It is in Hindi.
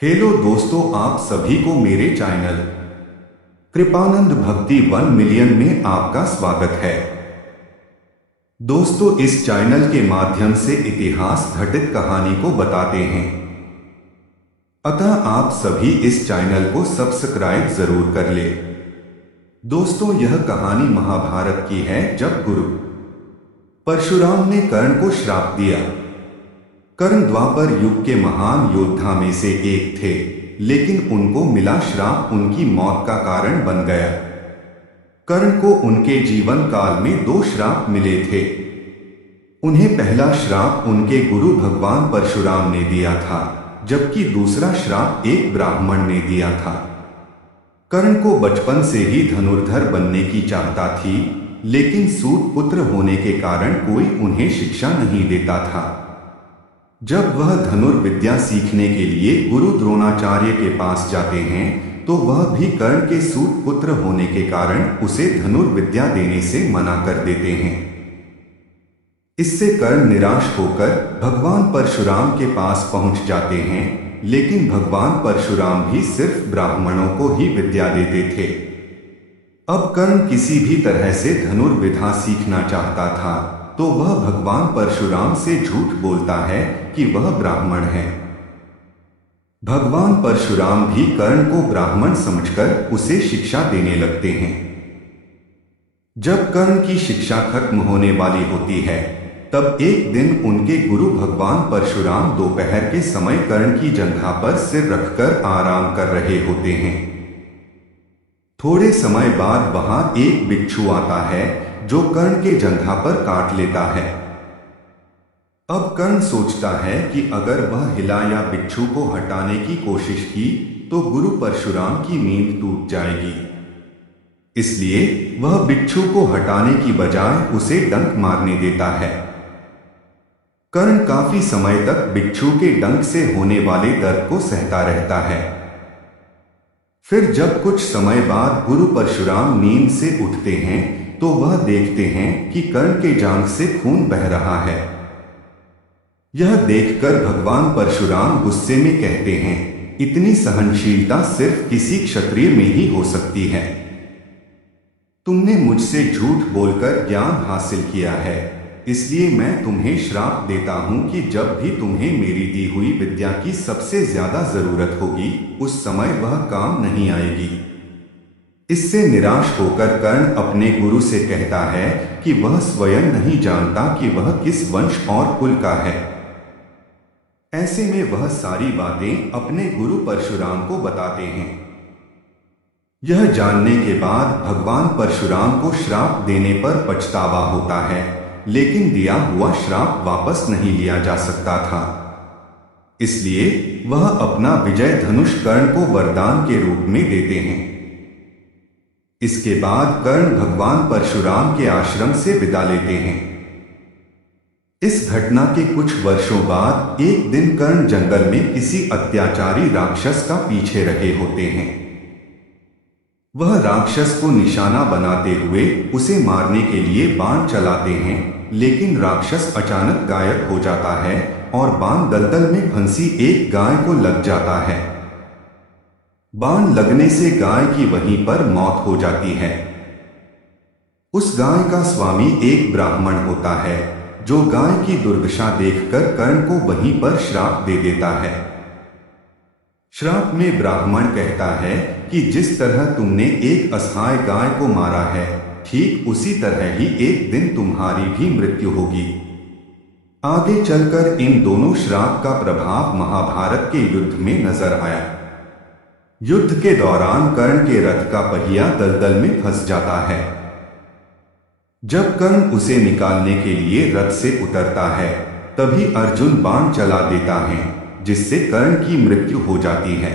हेलो दोस्तों, आप सभी को मेरे चैनल कृपानंद भक्ति 1 मिलियन में आपका स्वागत है। दोस्तों, इस चैनल के माध्यम से इतिहास घटित कहानी को बताते हैं, अतः आप सभी इस चैनल को सब्सक्राइब जरूर कर ले। दोस्तों, यह कहानी महाभारत की है, जब गुरु परशुराम ने कर्ण को श्राप दिया। कर्ण द्वापर युग के महान योद्धा में से एक थे, लेकिन उनको मिला श्राप उनकी मौत का कारण बन गया। कर्ण को उनके जीवन काल में 2 श्राप मिले थे। उन्हें पहला श्राप उनके गुरु भगवान परशुराम ने दिया था, जबकि दूसरा श्राप एक ब्राह्मण ने दिया था। कर्ण को बचपन से ही धनुर्धर बनने की चाहता थी, लेकिन सूत पुत्र होने के कारण कोई उन्हें शिक्षा नहीं देता था। जब वह धनुर्विद्या सीखने के लिए गुरु द्रोणाचार्य के पास जाते हैं, तो वह भी कर्ण के सूत पुत्र होने के कारण उसे धनुर्विद्या देने से मना कर देते हैं। इससे कर्ण निराश होकर भगवान परशुराम के पास पहुंच जाते हैं, लेकिन भगवान परशुराम भी सिर्फ ब्राह्मणों को ही विद्या देते थे। अब कर्ण किसी भी तरह से धनुर्विद्या सीखना चाहता था, तो वह भगवान परशुराम से झूठ बोलता है कि वह ब्राह्मण है। भगवान परशुराम भी कर्ण को ब्राह्मण समझकर उसे शिक्षा देने लगते हैं। जब कर्ण की शिक्षा खत्म होने वाली होती है, तब एक दिन उनके गुरु भगवान परशुराम दोपहर के समय कर्ण की जंघा पर सिर रखकर आराम कर रहे होते हैं। थोड़े समय बाद वहां एक बिच्छू आता है, जो कर्ण के जंघा पर काट लेता है। अब कर्ण सोचता है कि अगर वह हिला या बिच्छू को हटाने की कोशिश की, तो गुरु परशुराम की नींद टूट जाएगी। इसलिए वह बिच्छू को हटाने की बजाय उसे डंक मारने देता है। कर्ण काफी समय तक बिच्छू के डंक से होने वाले दर्द को सहता रहता है। फिर जब कुछ समय बाद गुरु परशुराम नींद से उठते हैं, तो वह देखते हैं कि कर्ण के जांघ से खून बह रहा है। यह देखकर भगवान परशुराम गुस्से में कहते हैं, इतनी सहनशीलता सिर्फ किसी क्षत्रिय में ही हो सकती है। तुमने मुझसे झूठ बोलकर ज्ञान हासिल किया है, इसलिए मैं तुम्हें श्राप देता हूं कि जब भी तुम्हें मेरी दी हुई विद्या की सबसे ज्यादा जरूरत होगी, उस समय वह काम नहीं आएगी। इससे निराश होकर कर्ण अपने गुरु से कहता है कि वह स्वयं नहीं जानता कि वह किस वंश और कुल का है। ऐसे में वह सारी बातें अपने गुरु परशुराम को बताते हैं। यह जानने के बाद भगवान परशुराम को श्राप देने पर पछतावा होता है, लेकिन दिया हुआ श्राप वापस नहीं लिया जा सकता था। इसलिए वह अपना विजय धनुष कर्ण को वरदान के रूप में देते हैं। इसके बाद कर्ण भगवान परशुराम के आश्रम से विदा लेते हैं। इस घटना के कुछ वर्षों बाद एक दिन कर्ण जंगल में किसी अत्याचारी राक्षस का पीछे रहे होते हैं। वह राक्षस को निशाना बनाते हुए उसे मारने के लिए बाण चलाते हैं, लेकिन राक्षस अचानक गायब हो जाता है और बाण दलदल में फंसी एक गाय को लग जाता है। बाण लगने से गाय की वहीं पर मौत हो जाती है। उस गाय का स्वामी एक ब्राह्मण होता है, जो गाय की दुर्दशा देखकर कर्ण को वहीं पर श्राप दे देता है। श्राप में ब्राह्मण कहता है कि जिस तरह तुमने एक असहाय गाय को मारा है, ठीक उसी तरह ही एक दिन तुम्हारी भी मृत्यु होगी। आगे चलकर इन दोनों श्राप का प्रभाव महाभारत के युद्ध में नजर आया। युद्ध के दौरान कर्ण के रथ का पहिया दलदल में फंस जाता है। जब कर्ण उसे निकालने के लिए रथ से उतरता है, तभी अर्जुन बाण चला देता है, जिससे कर्ण की मृत्यु हो जाती है।